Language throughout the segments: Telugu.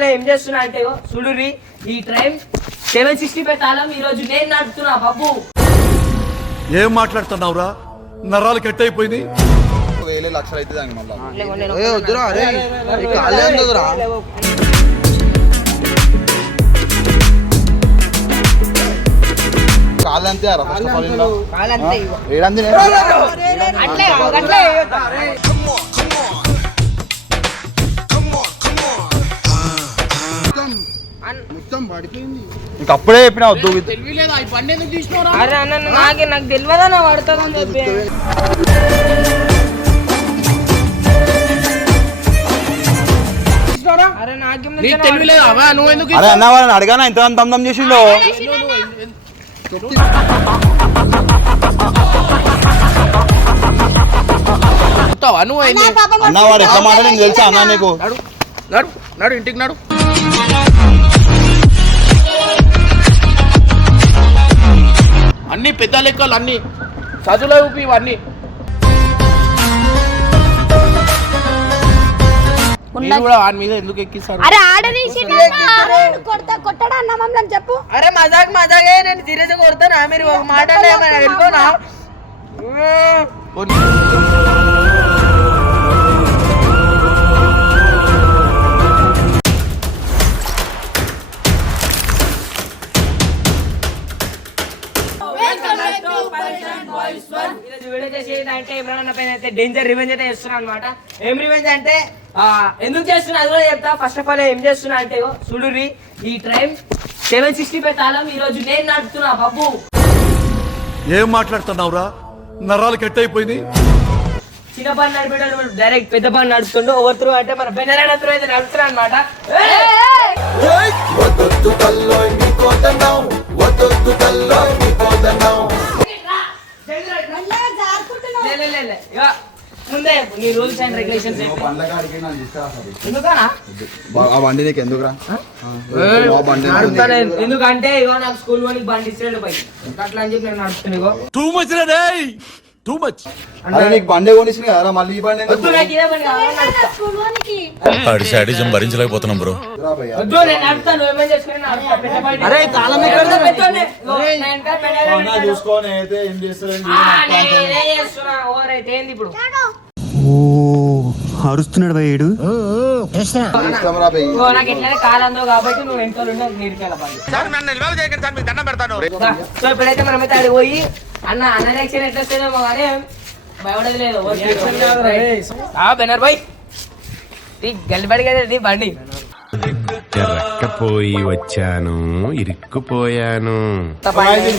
ఆల్ ఏం చేస్తున్నా అంటే చూడుర్రి ఈ ట్రైన్ సెవెన్ సిక్స్టీ ఫైవ్ తాళం ఈ రోజు నేను నడుపుతున్నా బాబు. ఏం మాట్లాడుతున్నావురా? నరాలు కట్ అయిపోయింది వేలే లక్షలు అవుతుంది అండి మళ్ళీ. వద్దురా అరే ఈ కాలే ఉండదురా కాళ్ళు అంతే అరా ఫస్ట్ ఆఫ్ ఆల్ కాలంతే. ఏడంది మొత్తం పడిపోయింది ఇంక అప్పుడే చెప్పిన వద్దు అరే అన్న నాకే నాకు తెలియదన్న పడుతుందని చెప్పి. అరే నాకేం తెలుసు అరే అన్న వాళ్ళని అడిగానా? ఇంత దమ్దం చేసిండో నువ్వు అన్న వాడు ఎట్లా తెలుసా అన్న నీకు? నడు నడు నడు ఇంటికి నడు. అన్ని పెద్ద లెక్కలు అన్ని చదువులో ఊపి ఇవన్నీ. మీరు కూడా వాడి మీద ఎందుకు ఎక్కిస్తారు? అరే ఆడదీసి కొడతా కొట్టడా అన్న మమ్మల్ని చెప్పు. అరే మజాక్ మజాకే నేను సీరియస్ కొడతానా? మీరు ఒక మాట వెళ్ళిపోనా డేంజర్ రివెంజ్ అయితే చేస్తున్నా అనమాట ఏం రివెంజ్ అంటే ఎందుకు చేస్తున్నా అది కూడా చెప్తా. ఫస్ట్ ఆఫ్ ఆల్ ఏం చేస్తున్నా అంటే చూడుర్రి ఈ ట్రైన్ సెవెన్ సిక్స్టీ ఫైవ్ తాళం ఈ రోజు నేను నడుపుతున్నా బాబు. ఏం మాట్లాడుతున్నావురా? నరాలు కట్ అయిపోయింది చిన్న పని నడిపేటప్పుడు డైరెక్ట్ పెద్ద పని నడుపుతుండు. ఓవర్ త్రూ అంటే మన బెన్నరాడ త్రూ అయితే నడుపుతున్నా అనమాట నీ రూల్స్ అండ్ రెగ్యులేషన్స్ ఎందుకనా ఆ బండి నీకు ఎందుకురా? ఎందుకంటే ఇగో నాకు స్కూల్ వాళ్ళకి బండి ఇస్తాడు పై అట్లా అని చెప్పి నేను నడుపుతాను ఇగో. టూ మచ్ రే టూ మచ్ అరే నీకు బండి కొనిసింది కదా మళ్ళీ ఈ బండి ఎందుకు? వద్దు నాకు ఇదే పని కావాలి నడుపుతా. స్కూల్ వానికి ఆడి శాడిజం భరించలేకపోతున్నాం బ్రో. వద్దు నేను చేసుకుని. అరే, తాళం ఎక్కడ అయితే ఏం ఏంది ఇప్పుడు? అరుస్తున్నాడు ఎట్లనే కాలందో కాబట్టి నువ్వు సో ఇప్పుడైతే మనమైతే అడిగి పోయి అన్న అన్న ఎలక్షన్ ఎట్లా వస్తుందేమో కానీ భయపడదు లేదు. ఆ బెనర్ బాయ్. బండి. ఎరక్కపోయి వచ్చాను ఇరుక్కుపోయాను.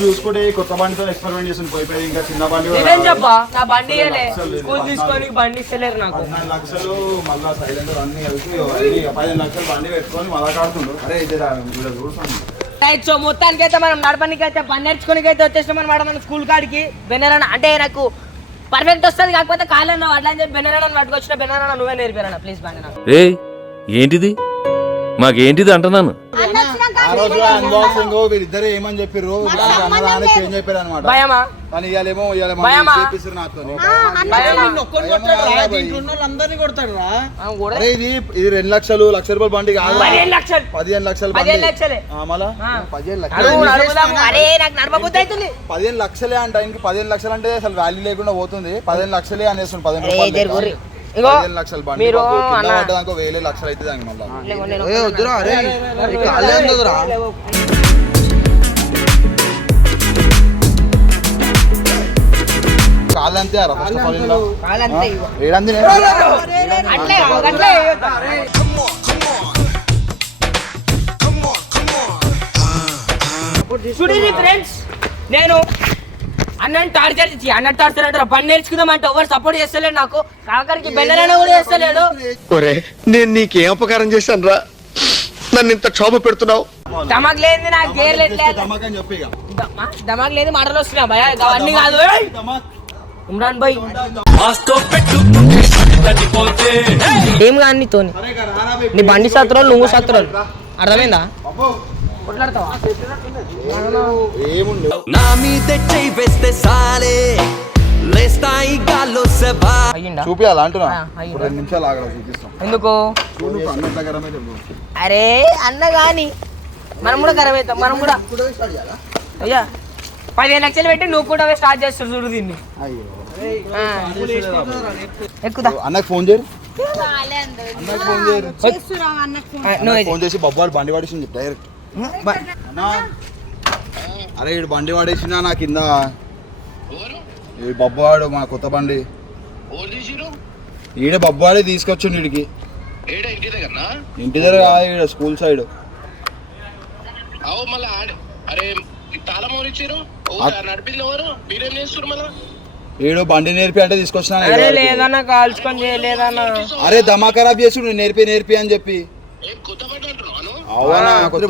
చూసుకుంటే కొత్త బండితో ఎక్స్పెరిమెంట్ చేసి పోయిపోయి ఇంకా చిన్న బండి కూడా నేనేం చెప్పా? నా బండి ఇయ్యలే. స్కూల్ తీసుకొని బండి ఇస్తలేరు నాకు. పద్నాలుగు లక్షలు మళ్ళా సైలెంట్ అన్ని కలిపి అన్ని పదిహేను లక్షలు బండి పెట్టుకొని మళ్ళా కాడుతుండు అరే ఇది రైట్ సో మొత్తానికి అయితే మనం నడపడానికి అయితే బండి నేర్చుకోనికి అయితే వచ్చేసాం అనమాట మన స్కూల్ కాడికి. బెనరన్న అంటే నాకు పర్ఫెక్ట్ వస్తుంది కాకపోతే కాలన్న అట్లా అని చెప్పి బెనరన్న పట్టుకొచ్చిన. బెనరన్న నువ్వే నేర్పారన్న ప్లీజ్ బండి నాకు. ఏంటిది? మాకేంటిది అంటున్నాను? ఆ రోజు అన్బాక్సింగ్ వీళ్ళిద్దరు ఏమని చెప్పారు అన్నదాన్ని చేంజ్ చెప్పారు అనమాట భయమా? కానీ ఇవాళేమో ఇవాళ భయమా? చేపిస్తారు నాతో భయమా? అందరినీ కొడతాడు రా. ఆ, కూడా అరే ఇది ఇది రెండు లక్షలు లక్ష రూపాయల బండి కాదు పదిహేను లక్షలు. పదిహేను లక్షలు బండి. పదిహేను లక్షలే. ఆ, మళ్ళా? ఆ. పదిహేను అడుగు లక్షలు అడుగుదాము. అరే నాకు నడపబుద్ధి అవుతుంది. పదిహేను లక్షలే అంట ఇంక పదిహేను లక్షలు అంటే అసలు వాల్యూ లేకుండా పోతుంది. పదిహేను లక్షలే అనేస్తుంది పదిహేను రూపాయలు లెక్క. ఇగో మీరు అన్న వేలే లక్షలు అవుతుంది అంక మళ్ళా లేవు, నేను ఏ వద్దురా అరే ఈ కాలే ఉండదురా కాళ్ళు అంతే అరా ఫస్ట్ ఆఫ్ ఆల్ ఇంట్లో కాలంతే ఇగో. ఏడంది అట్లే అట్లే చూడండి ఫ్రెండ్స్ నేను అన్నని టార్చర్ ఇచ్చి అన్న టార్చర్ అంటారు పని నేర్చుకుందాం అంటే ఎవరు సపోర్ట్ చేస్తలేడు నాకు. కాకరికి బెల్లరైనా కూడా చేస్తలేడు ఒరే నేను నీకేం అపకారం చేశాను రా నన్ను ఇంత క్షోభ పెడుతున్నావు? దమాక్ లేని నాకు గేర్ లేదు. దమాక్ లేదు మాటలు వస్తున్నా భయ అవన్నీ కాదు! ఇమ్రాన్ భాయ్ ఏం కానీ నీతోని? నీ బండి సత్రాలు నువ్వు సత్రాలు అర్థమైందా? నా మీద చెయ్యి వేస్తే సాలే. అయ్యిందా? చూపియాలా అంటున్నా? ఇప్పుడు రెండు నిమిషాలు ఆగరా చూపిస్తాం. ఎందుకు? చూడు ఇప్పుడు అన్న దగ్గర చెప్పు. అరే అన్న గాని. మనం కూడా ఖరాబ్ అవుతాం మనం కూడా. అయ్యా పదిహేను లక్షలు పెట్టి నువ్వు కూడా స్టార్ట్ చేస్తావు చూడు దీన్ని. ఎక్కుదా? అన్నకు ఫోన్ చేయరు? అన్నకు ఫోన్ చేయరు. ఆ, నువ్వు. ఫోన్ చేసి బొబ్బాడు బండి పడేసింది డైరెక్ట్. అరే ఇడు బండి పడేసినా నా కింద. ఈ బొబ్బవాడు మా కొత్త బండి. ఈడే బొబ్బవాడే తీసుకొచ్చిండు వీడికి ఇంటి దగ్గర కాదు ఈడ స్కూల్ సైడ్. ఈడు బండి నేర్పి అంటే తీసుకొచ్చినా కాల్చుకొని అరే దమా ఖరాబ్ చేసి నేర్పి నేర్పి అని చెప్పి. అవునా కొత్త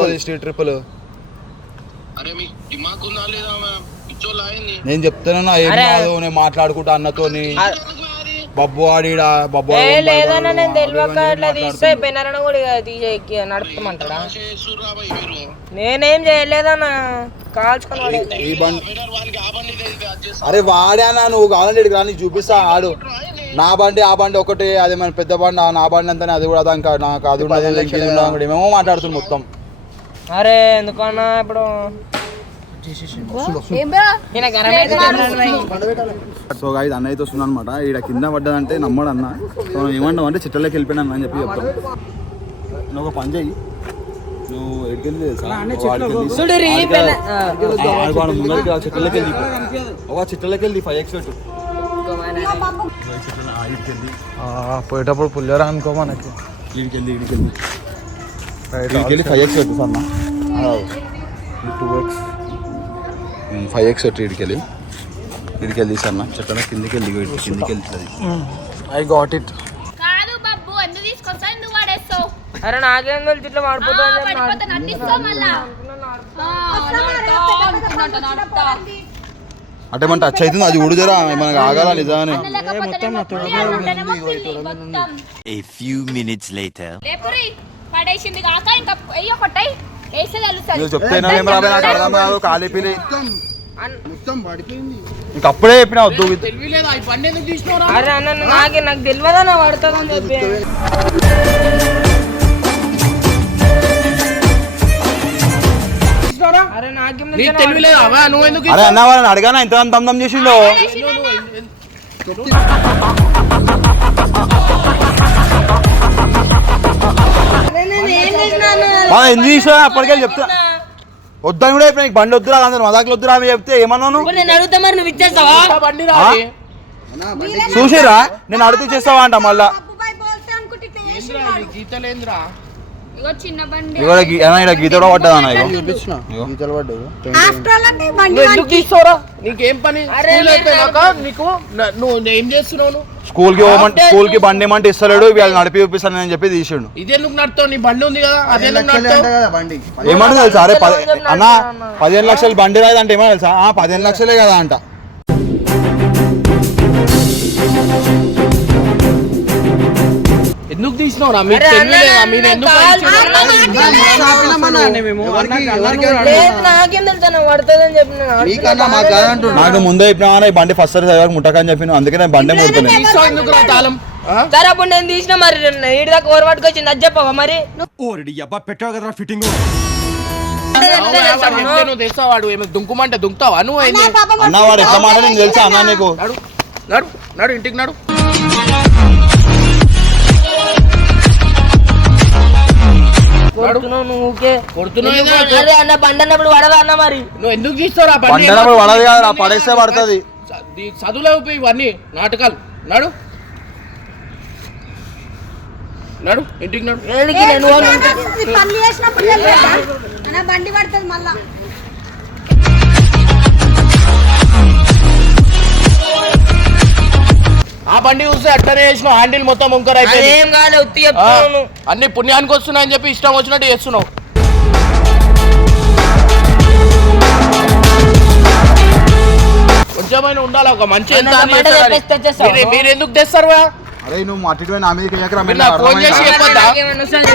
నేను చెప్తున్నా ఏం. కాదు నేను మాట్లాడుకుంటా అన్నతోని. బబ్బు ఆడిడా బబ్బు లేదన్నా బబ్బు నేను తెలియక తీస్తే కూడా తీసేకి నేనేం చేయలేదన్నా కాల్చుకొని. అరే వాడానా నువ్వు కావాలంటే ఇక్కడికి రా, నీకు చూపిస్తా ఆడు. నా బండి ఆ బండి ఒకటి అది మన పెద్ద బండి నా బండి అంతా అది కూడా దానికి నాకు అది అని ఏమేమో మాట్లాడుతుంది మొత్తం. అరే ఎందుకన్నా ఇప్పుడు? అయితే సో ఇది అన్నయ్యతో వస్తుంది అనమాట ఈడ కింద పడ్డదంటే నమ్మడు అన్న. సో ఏమన్నావు అంటే చిట్టలోకి వెళ్ళిపోయినా అని చెప్పి చెప్తాం. నువ్వు ఒక పని చెయ్యి. నువ్వు ఎడికెళ్ళి చిట్టలోకి వెళ్ళి ఒక చిట్టలోకి వెళ్ళి ఫైవ్ ఎక్స్ పెట్టు. పోయేటప్పుడు పుల్లరా అనుకో మనకి. వీడికెళ్ళి వీడికెళ్ళి ఫైవ్ ఎక్స్ పెట్టు టూ ఎక్స్ ఫైవ్ ఎక్స్ పెట్టు వీడికెళ్ళి వీడికెళ్ళి సన్న. చెట్ల కిందికి వెళ్ళి కిందికి వెళ్తుంది ఐ గాట్ ఇట్ కాదు బాబు ఎందుకు తీసుకొస్తా ఎందుకు వాడేస్తావు? అరే నాకేం తెలుసు ఇట్లా పడిపోతా అని చెప్పి పడిపోతే నటిస్తావు మళ్ళా అంటే మన టచ్ అవుతుంది అది ఉడుజరా మనకు ఆగాల నిజానే A few minutes later. లేపురి పడేసింది కాక ఇంకా అయ్యో కొట్టాయి తెలుస్తుంది. ఏం రాబోయే నాకు అర్థం కాదు ఖాళీ పిలి. ఇంక అప్పుడే చెప్పిన వద్దు తెలివి లేదా ఈ బండి ఎందుకు తీసినావురా అరే అన్న నాకే నాకు తెలియదన్నా పడుతుందని చెప్పి. అరే నాకేం నీకు తెలుసు తెలివి లేదా అవా? నువ్వు ఎందుకు అరే అన్న వాళ్ళని అడిగానా? ఇంత దమ్ చేసిండో? మనం ఎందుకు అప్పటికే చెప్తా వద్దని కూడా చెప్పిన నీకు బండి వద్దురా అందరు మదాకులు వద్దురా అని చెప్తే ఏమన్నాను? ఇప్పుడు చూసిరా? నేను అడుగుతూ చేస్తావా అంట మళ్ళా. ఇగో చిన్న బండి. ఇక్కడ ఇక్కడ గీత కూడా పడ్డదా అన్న ఇగో గీతలు పడ్డది నువ్వు ఎందుకు తీసుకోరా నీకేం పని? అరే స్కూల్ అయిపోయినాక నీకు న- నువ్వు ఏం చేస్తున్నావు నువ్వు? స్కూల్కి పోమంటే స్కూల్కి బండి ఏమంటే ఇస్తలేడు వీళ్ళు నడిపి చూపిస్తాను అని చెప్పి తీసిండు. ఇది ఎందుకు నడుతావు? నీ బండి ఉంది కదా అది ఎందుకు నడుతావు? ఏమంటే తెలుసా? అరే అన్న పదిహేను లక్షలు బండి రాదు అంటే ఏమో తెలుసా? ఆ, పదిహేను లక్షలే కదా అంట. ఎందుకు తీసినావురా మీకు అరే తెలివి లేదా? అన్న, మీరు ఎందుకు నాకేం ముందే చెప్పినా ఈ బండి ఫస్ట్ సార్ ముట్టకని చెప్పిన. అందుకే నేను బండి ముడుతున్నాను? సరే అప్పుడు నేను తీసిన మరి. ఈడి దాకా పట్టుకొచ్చింది. అది చెప్పవా మరి? అవునా, వాడు చెప్తే నువ్వు తెస్తావు వాడు? ఏమో దుంకుమంటే దుంకుతావా? నువ్వు ఏంది? అన్న వాడు ఎట్లా మాట నీకు తెలుసా అన్న నీకు? నడు నడు నడు ఇంటికి నడు. కొడుతున్నావు నువ్వు ఊకే అన్న బండి అన్నప్పుడు పడదా అన్న మరి? నువ్వు ఎందుకు బండి అన్నప్పుడు పడదు కదా నా పడేస్తే పడుతుంది. చ- చదువులేవు పోయి ఇవన్నీ నాటకాలు. నడు. నడు ఇంటికి నడు. బండి పడుతుంది మళ్ళా. ఆ బండి చూస్తే అట్టనే చేసినావు. హ్యాండిల్ మొత్తం అదేం కాలే ఉత్తి చెప్తున్నాను అన్ని పుణ్యానికి వస్తున్నాయని చెప్పి ఇష్టం వచ్చినట్టు చేస్తున్నావు. కొంచెమైనా ఉండాలి ఒక మంచి ఎంత అని మాట? మీరు- మీరు ఎందుకు తెస్తారు? అరే నువ్వు మట్టి నా మీదకి ఎక్కరా మీరు నాకు ఫోన్ చేసి చెప్పొద్దా?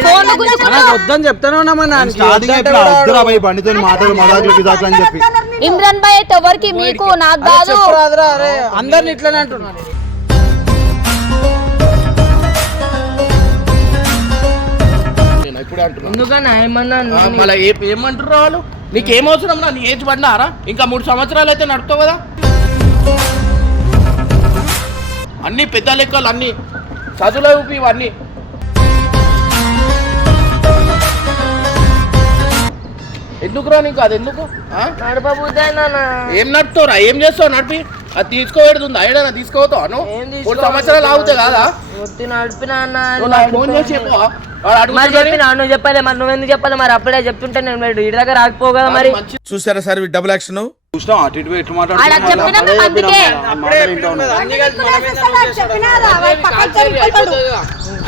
ఫోన్ గురించి వద్దని చెప్తానే ఉన్నామా స్టార్టింగ్ చెప్పిన వద్దురా పోయి బండితో మాట్లాడు మదాకులు గిదాకులు అని చెప్పి. ఇమ్రాన్ భాయ్ అయితే ఎవరికి మీకు నాకు కాదు అందరిని ఇట్లనే అంటున్నాను నేను ఇప్పుడే అంటున్నా. మళ్ళీ ఏమంటారు వాళ్ళు? నీకేం అవసరం రా నీ ఏజ్ పడినారా? ఇంకా మూడు సంవత్సరాలు అయితే నడుపుతావు కదా? అన్ని పెద్ద లెక్కలు అన్ని చదువులో ఇవన్నీ. ఎందుకురా నీకు అది ఎందుకు? ఏం నడుపుతావురా ఏం చేస్తావు? నడిపి. అది తీసుకోబెడుతుంది. ఏడైనా తీసుకోవతావు మూడు? సంవత్సరాలు ఆగుతాయి కాదా? నడిపినా ఫోన్ చేసి చెప్పు వాడు మరి. చెప్పినా నువ్వు చెప్పలే మరి నువ్వెందుకు చెప్పాలి మరి అప్పుడే చెప్తుంటే నేను మరి ఇటు దగ్గర రాకపోవు కదా మరి. చూసారా సార్ డబుల్ యాక్షన్ చూసినాం అటు ఇటు ఎట్లా ఆడ మాట్లాడుతున్నాడు చెప్పినా మేము అందుకే.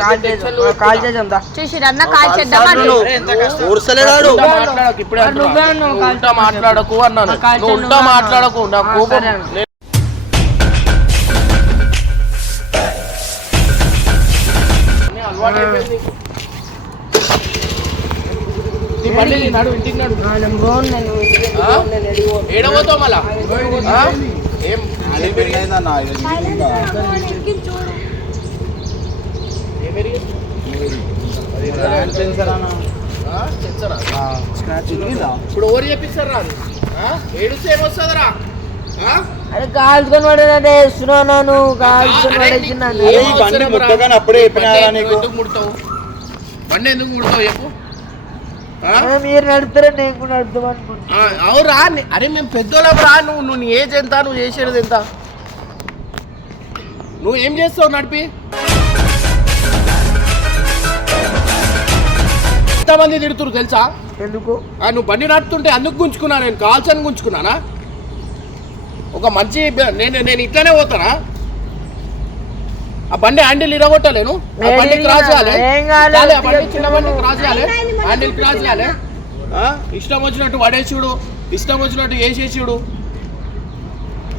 కాల్ చేద్దాం కాల్ చేద్దాం దా. చూసి అన్న కాల్ చేద్దామని ఊర్సలేడాడు ఉల్టా మాట్లాడకు నువ్వే అంటున్నా. అన్నావు నువ్వు కాల్ ఉల్టా మాట్లాడకు అన్నాను ఆ కాల్ నువ్వు చేయను ఉల్టా అన్నా. మాట్లాడకు నా ఆ, కోపం సరే అన్న. లే- అన్నీ అలవాటు అయిపోయింది నీకు. నీ బండి నడు ఇంటికి మళ్ళా? ఏం? ఇప్పుడు ఓరి చెప్పిస్తారా? ఆ? ఏడుస్తే ఏమొస్తుందిరా ఆ? అరే కాల్చుకొని వేస్తున్నాను నువ్వు పడేసినాను బండి. ఎందుకు ముడతావు బండి ఎందుకు ముడతావు చెప్పు? మీరు నడుపుతారా నేను కూడా నడుపుతాం అనుకుంటున్నా. ఆ, అవురా ని- అరే మేము పెద్దోళ్ళం రా నువ్వు నువ్వు నీ ఏజ్ ఎంత? నువ్వు చేసేది ఎంత? నువ్వు ఏం చేస్తావు నడిపి? ఎంతమంది తిడుతురు తెలుసా? ఎందుకు? నువ్వు బండి నడుపుతుంటే అందుకు గుంజుకున్నా నేను కాల్చని గుంజుకున్నానా? ఒక మంచి నేను నేను ఇట్లానే పోతానా? ఆ బండి హ్యాండిల్ ఇరగొట్టలేను. ఆ బండి క్రాస్ చేయాలి. ఆ బండి. చిన్న బండి క్రాస్ చేయాలి. హ్యాండిల్ క్రాస్ చేయాలి. ఆ? ఇష్టం వచ్చినట్టు పడేసుడు ఇష్టం వచ్చినట్టు వేసేసుడు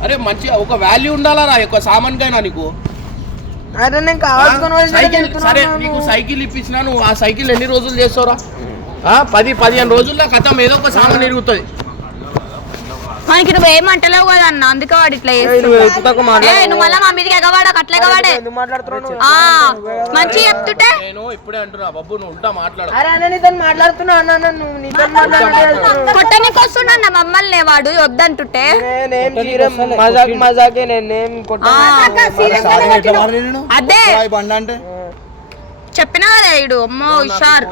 అరే మంచి ఒక వాల్యూ ఉండాలా రా ఒక సామాన్కైనా నీకు? సైకిల్ సరే నువ్వు. నీకు సైకిల్ ఇప్పించినా నువ్వు ఆ సైకిల్ ఎన్ని రోజులు చేస్తావురా? ఆ? పది పదిహేను రోజుల్లో కథం ఏదో ఒక సామాన్ ఇరుగుతుంది. మనకి నువ్వు ఏమంటలేవు కదా అన్న. అందుకే వాడు ఇట్లా ఏయ్, చేస్తున్నాడు. నువ్వు మళ్ళీ మా మీదకి ఎగవాడకు అట్లా ఎగవాడే? మంచి చెప్తుంటే? నేను ఇప్పుడే అంటున్నా బాబు నువ్వు ఉంటా మాట్లాడ. అరే అన్న నీతో మాట్లాడుతున్నా అన్న అన్న, నువ్వు నీతో మాట్లాడుతున్నా కొట్టనికి వస్తున్నా మమ్మల్ని వాడు వద్దంటుంటే. మజాక్ మజాకే నేనేం కొట్ట? అదే. చెప్పినా కదా ఇడు అమ్మో హుషార్.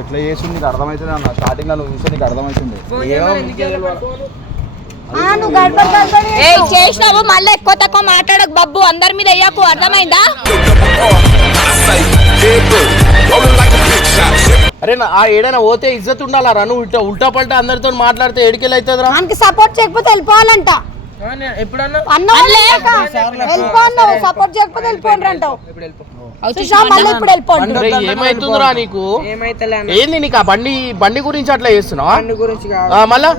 ఎట్లా చేసి నీకు అర్థమవుతుంది అన్న? స్టార్టింగ్లో నువ్వు చూస్తే నీకు అర్థమవుతుంది చేసినావు? మళ్ళీ ఎక్కువ తక్కువ మాట్లాడకు బబ్బు అందరి మీద అయ్యాకు అర్థమైందా? అరే ఆ ఏడైనా పోతే ఇజ్జత్ ఉండాలా రా? నువ్వు ఇట్లా ఉల్టా పల్టా అందరితో మాట్లాడితే ఏడికెళ్ళి అవుతుంది రా మనకి సపోర్ట్ చేయకపోతే వెళ్ళిపోవాలంట. ఎప్పుడన్నా? వెళ్ళిపోన్నావు సపోర్ట్ చేయకపోతే వెళ్ళిపోండి అంటావు. మళ్ళీ ఇప్పుడు వెళ్ళిపోండి? అరే ఏమైతుందిరా నీకు? ఏంది నీకు ఆ బండి బండి గురించి అట్లా చేస్తున్నావా? బండి గురించి కాదు. ఆ, మళ్ళా?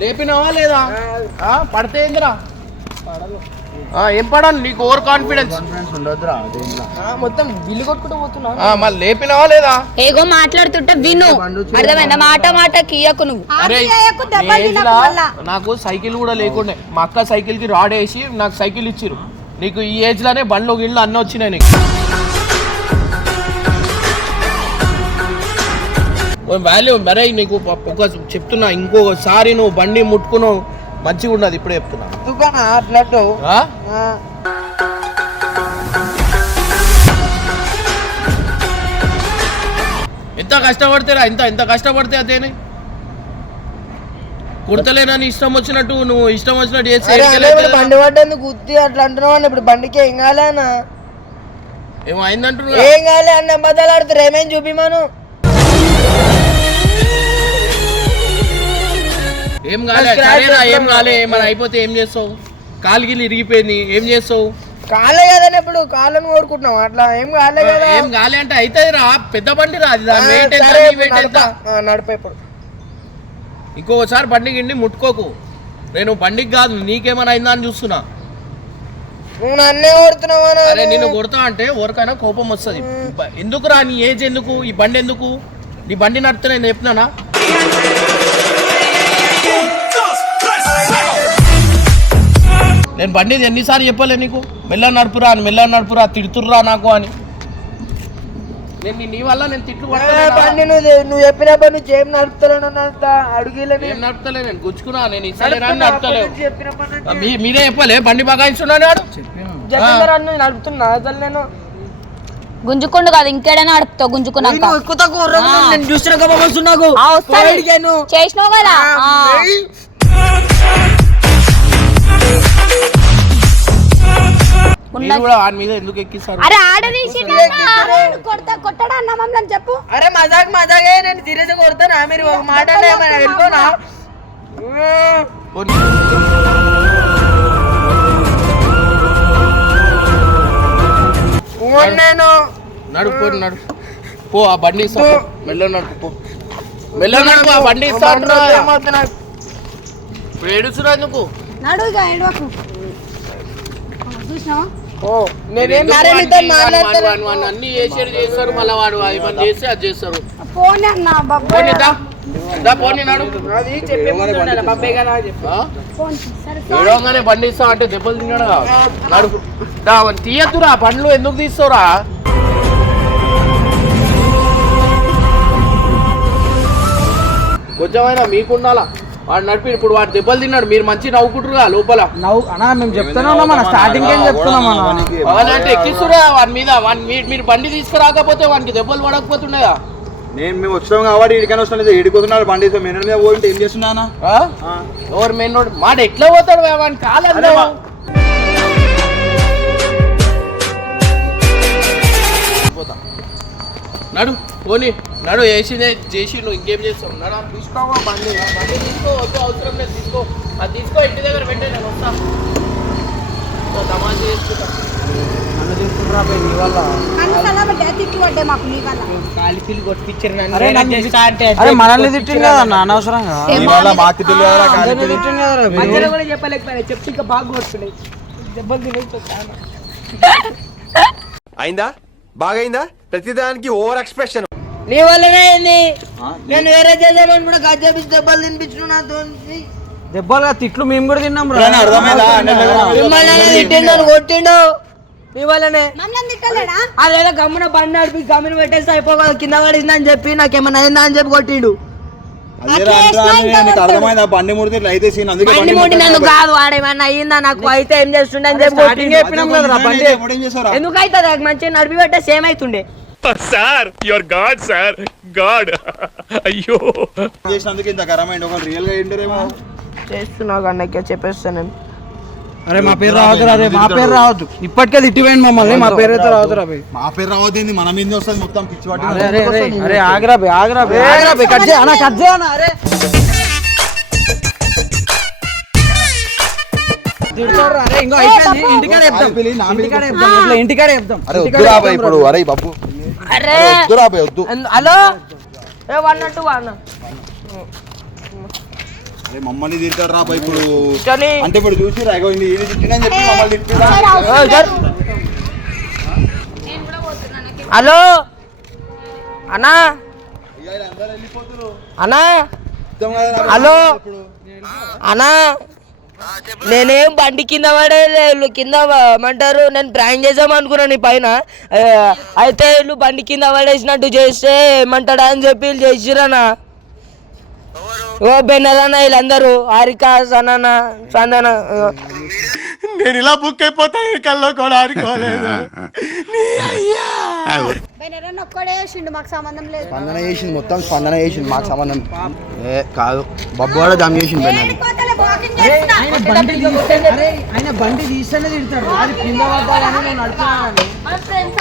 లేపినావా లేదా? ఆ, పడితే ఏందిరా? ఏం పడాను నీకు ఓవర్ కాన్ఫిడెన్స్. మొత్తం బిల్లు కొట్టుకుంటూ పోతున్నా ఆ, మళ్ళీ లేపినావా లేదా? ఏగో మాట్లాడుతుంటే విను. అర్థమైందా? మాట మాట కీయకు నువ్వు. అరే ఈ ఏజ్ లా నాకు సైకిల్ కూడా లేకుండే. మా అక్క సైకిల్కి రాడ్ వేసి నాకు సైకిల్ ఇచ్చిరు నీకు ఈ ఏజ్లోనే బండ్లు గిళ్ళు అన్నీ వచ్చినాయి నీకు. వాల్యూ మరే నీకు ఒక చెప్తున్నా. ఇంకొకసారి నువ్వు బండి ముట్టుకున్నావు. మంచిగా ఉండదు ఇప్పుడే చెప్తున్నా. అట్లట్టు ఎంత కష్టపడితేరా ఎంత ఎంత కష్టపడితే అదేనే కుడతలేనని ఇష్టం వచ్చినట్టు నువ్వు ఇష్టం వచ్చినట్టు అవుతుంది? బండి పడ్డందుకు గుర్తి అట్లా అంటున్నావు ఇప్పుడు బండికి ఏం కాలే అన్న. ఏమో అయిందంటున్నా ఏం కాలే అన్న అబద్ధాలు ఆడుతారు ఏమేం చూపిమాను ఏం కాలే సరేనా ఏం. కాలే ఏమైనా అయిపోతే ఏం చేస్తావు? కాలుగిలు ఇరిగిపోయింది ఏం చేస్తావు? కాలే కదన్న ఇప్పుడు కాళ్ళని కోరుకుంటున్నావు అట్లా ఏం కాలే కదా. ఏం కాలే అంటే అవుతుంది రా పెద్ద బండి రా అది దాని ఎంత, నీ ఎంత? నడప. ఇప్పుడు. ఇంకొకసారి బండి గిండి ముట్టుకోకు. నేను బండికి కాదు నీకేమైనా అయిందా అని చూస్తున్నా. నువ్వు నన్నే కొడుతున్నావు అరే నిన్ను కొడతా అంటే ఎవరికైనా కోపం వస్తుంది. ఎందుకు రా నీ ఏజ్ ఎందుకు? ఈ బండి ఎందుకు? నీ బండి నడితే నేను చెప్పినానా? నేను బండి ఎన్నిసార్లు చెప్పలే నీకు? మెల్ల నడుపురా అని మెల్ల నడుపురా తిడుతుర్రా నాకు అని. నేను నీ- వల్ల నేను తిట్లు పడతలేనా? బండి నువ్వు నువ్వు చెప్పినప్పుడు నువ్వు చేయం నడుపుతలేను అడుగులే ఏం నడుపుతలే నేను? గుచ్చుకున్నా నేను నడుపుతలేవు. మీ మీరే చెప్పలే బండి నడుపుతున్నా అసలు నేను. గుంజుకుండు కాదు ఇంకేడైనా అడుపుతావు గుంజుకున్నాక. నువ్వు ఎక్కువ తక్కువ ఉర్రకు ఆ. నేను చూసిన గొప్ప నాకు ఆ, వస్తాను. అడిగాను. చేసినావు కదా? ఎందుకు ఎక్కిస్తారు? అరే ఆడదీసి కొడతా కొట్టడా అన్న మమ్మల్ని చెప్పు. అరే మజాక్ మజాగే నేను సీరియస్ కొడతానా? మీరు ఒక మాట వెళ్ళిపోనా నేను. నడు పో నడు. పో ఆ బండి ఇస్తా. మెల్ల నడుపు పో. మెల్ల నడుపు ఆ బండి ఇస్తా? ఇప్పుడు ఏడుస్తున్నా ఎందుకు? నడు ఇక ఏడవకు. చూసినావా? నేనేం మాట్లాడతాను? అన్ని చేసేది చేస్తారు? మళ్ళీ వాడు అది పని చేస్తే అది చేస్తారు. ఫోన్ అన్న బాబాయ్ ఏడవగానే బండి ఇస్తా అంటే దెబ్బలు తిన్నాడు? నడుపు. తీయద్దురా బండ్లు ఎందుకు తీస్తావురా? కొంచెమైనా మీకుండాలా? వాడు నడిపి ఇప్పుడు వాడు దెబ్బలు తిన్నాడు. మీరు మంచి నవ్వుకుంటారుగా లోపల. నవ్వు అన్నా మేము చెప్తూనే ఉన్నాం మన స్టార్టింగ్ ఏం చెప్తున్నాం అంటే ఎక్కిస్తురా వాడి మీద. వాడి మీరు బండి తీసుకురాకపోతే వానికి దెబ్బలు పడకపోతున్నాయా నేను మేము వచ్చినాం కాబట్టి ఇడికైనా వస్తాను లేదు ఇడిపోతున్నాడు బండి మెయిన్ మీద పోయింటే ఏం చేస్తున్నానా? ఎవరు మెయిన్ రోడ్ మాట ఎట్లా పోతాడు వాడిని కాలేదు పోనీ. నడు వేసిందే చేసి నువ్వు ఇంకేం చేస్తావు? నడు తీసుకోవా బండి. బండి తీసుకో వద్దు అవసరం లేదు తీసుకో. అది తీసుకో ఇంటి దగ్గర పెట్టే నేను వస్తా. సో తమాషా చేసుకుంటా. నీ వల్ల. నన్ను మనల్ని తిట్టింది అనవసరంగా. నీ వల్ల చెప్పలేకపోయినా చెప్తే ఇంకా బాగా కొట్టుకున్నాయి దెబ్బలు తినేసి అయిందా? బాగైందా? ప్రతిదానికి ఓవర్ ఎక్స్ప్రెషన్. నీ వల్లనే అయింది. నేను వేరే చేద్దామని కూడా గజ్జ పిచ్చి దెబ్బలు తినిపించు నాతో. దెబ్బలు తిట్లు మేము కూడా తిన్నాం? మిమ్మల్ని తిట్టిండు కొట్టిండు. మీ వల్లనే. అదేదో గమ్మున బండి నడిపి గమ్మున పెట్టేసి అయిపోగా కింద పడేసింది అని చెప్పి నాకేమన్నా అయిందా అని చెప్పి కొట్టిండు. బండి ముట్టినందుకు కాదు వాడేమన్నా అయ్యిందా? నాకు అయితే ఏం చేస్తుండే అని ఎందుకు అవుతుంది మంచిగా నడిపి పెట్టే సేమ్ అవుతుండే. Sir your god sir god అయ్యో. చేసినందుకు ఇంత కరమైంది ఒక రియల్గా ఏంటరేమో? చేస్తున్నావు అన్నయ్య చెప్పేస్తాను నేను. అరే మా పేరు రావద్దు అరే మా పేరు రావద్దు. ఇప్పటికే తిట్టిపోయింది మమ్మల్ని మా పేరు అయితే రావద్దు రా మా పేరు రావద్దు మన మీద వస్తుంది మొత్తం పిచ్చి పట్టి అరే అరే అరే ఆగ్రా బే ఆగ్రా బే ఆగ్రా బే కట్ చేయ అన్న కట్ చేయ అన్న అరే. ఇంటికాడ చెప్తాం ఇంటికాడ చెప్తాం ఇట్లా ఇంటికాడ చెప్తాం అరే ఇప్పుడు అరే బాబు. అరే! వద్దు రాబాయ్ వద్దు. ఎందు- hello? A one two one అరే మమ్మల్ని తిడతాడు రాబాయ్ ఇప్పుడు. అంటే ఇప్పుడు చూసి ఇది చెప్పి మమ్మల్ని తిట్టిరా హలో? అన్నా? అన్నా? హలో? అన్నా? నేనేం బండి కింద పడే వీళ్ళు కింద ఏమంటారు నేను ప్రాంక్ చేద్దాం అనుకున్నాను నీ పైన. అయితే వీళ్ళు బండి కింద పడేసినట్టు చేస్తే ఏమంటాడా అని చెప్పి వీళ్ళు చేసిరన్నా ఓ బెన్నదన్న వీళ్ళందరూ హారిక సనన సందన నేను ఇలా బుక్ అయిపోతాను కల్లో కూడా ఆడుకోలేదు ఒక్కడే వేసిండు మాకు సంబంధం లేదు. స్పందన చేసింది మొత్తం స్పందన చేసింది మాకు సంబంధం ఏ కాదు. బబ్బు కూడా జమ్ చేసింది. ఆయన బండి తీస్తేనే అరే ఆయన బండి తీస్తేనే తిడతాడు. అది కింద పడ్డా కానీ నేను నడుపుతున్నాను మన friends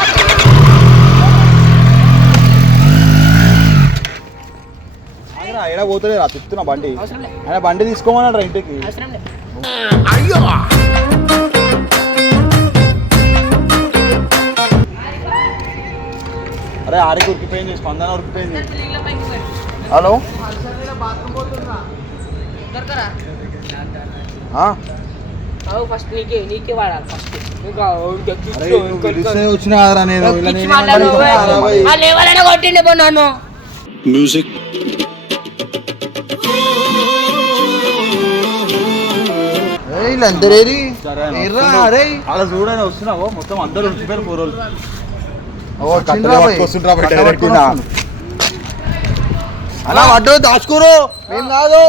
ఎడ పోతలే రా తిప్పుతున్నా బండి. ఆయన బండి తీసుకోమన్నాడు ఇంటికి. అరే ఆడికి ఉరికిపోయింది స్పందన ఉరికిపోయింది. హలో? ఆ? ఫస్ట్ నీకే నీకే వాడాలి ఫస్ట్. ఎవరైనా కొట్టిండే పో నన్ను. మ్యూజిక్ వీళ్ళందరేది? అలా చూడని వస్తున్నావు మొత్తం అందరూ ఉంచిపోయారు కూరలు ఓ అలా వడ్డు దాచుకోరు. ఏం కాదు.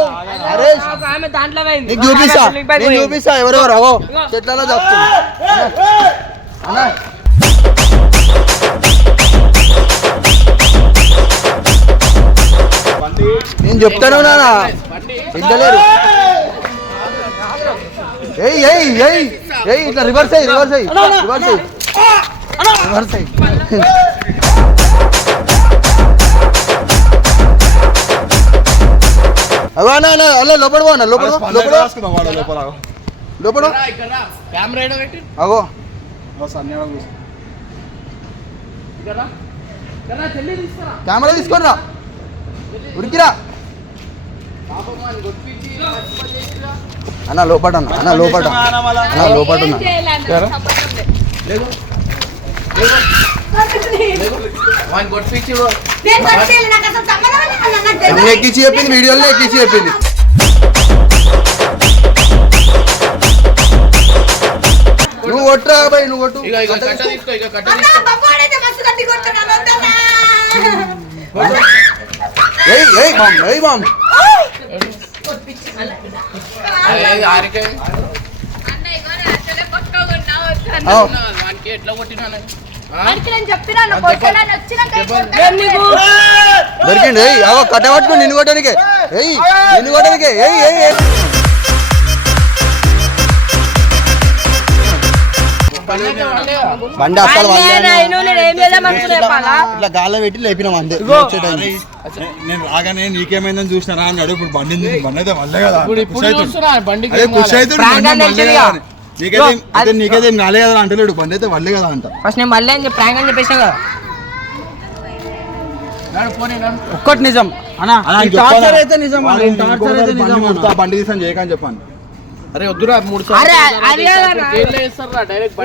నీకు చూపిస్తా. నేను. చూపిస్తా ఎవరెవరు. అవో చెట్లలో దాచుకో అన్నా. నేను చెప్తాను నాన్న. వింటలేరు ఏయ్ ఏయ్ ఏయ్ ఏయ్ ఇట్లా రివర్స్ అయ్యి రివర్స్ అయ్యి రివర్స్ అయ్యి అన్న అల్ల లోపల పో అన్న లోపల లోపల. లోపల. కెమెరా పెట్టి. అగో. తీసుకురా. కెమెరా తీసుకొని రా ఉరికిరా పని. అన్న లోపట అన్న అన్న లోపట. అన్న లోపట ఎక్కించి చెప్పింది వీడియోలో ఎక్కించి చెప్పింది. నువ్వు కొట్టురా బాయ్ నువ్వు కొట్టు. ఏయ్ ఏయ్ మామ్ ఏయ్ మామ్ అసలే పక్కగా వానికి ఎట్లా కొట్టినా ఏయ్ అవో నిన్ను కొట్టడానికి. ఏయ్ నిన్ను కొట్టడానికి. ఏయ్ ఏయ్ ఏయ్. బండి అసలు? ఇట్లా గాల్లో పెట్టి లేపినాం అంతే. నేను రాగానే నీకేమైందని చూసినారా అన్నాడు ఇప్పుడు బండి బండి అయితే వల్లే కదా. నీకైతే నీకైతే కాలే కదా అంటలేడు బండి అయితే వల్లే కదా అంట. ఫస్ట్ నేను మళ్ళీ అని చెప్పి ప్రాంక్ అని చెప్పేసా కదా. ఒక్కటి నిజం? టార్చర్ అయితే నిజం టార్చర్ అయితే బండి నిజం. బండి తీసాను చేయకని చెప్పాను. అరే వద్దురా మూడు సార్లు డైరెక్ట్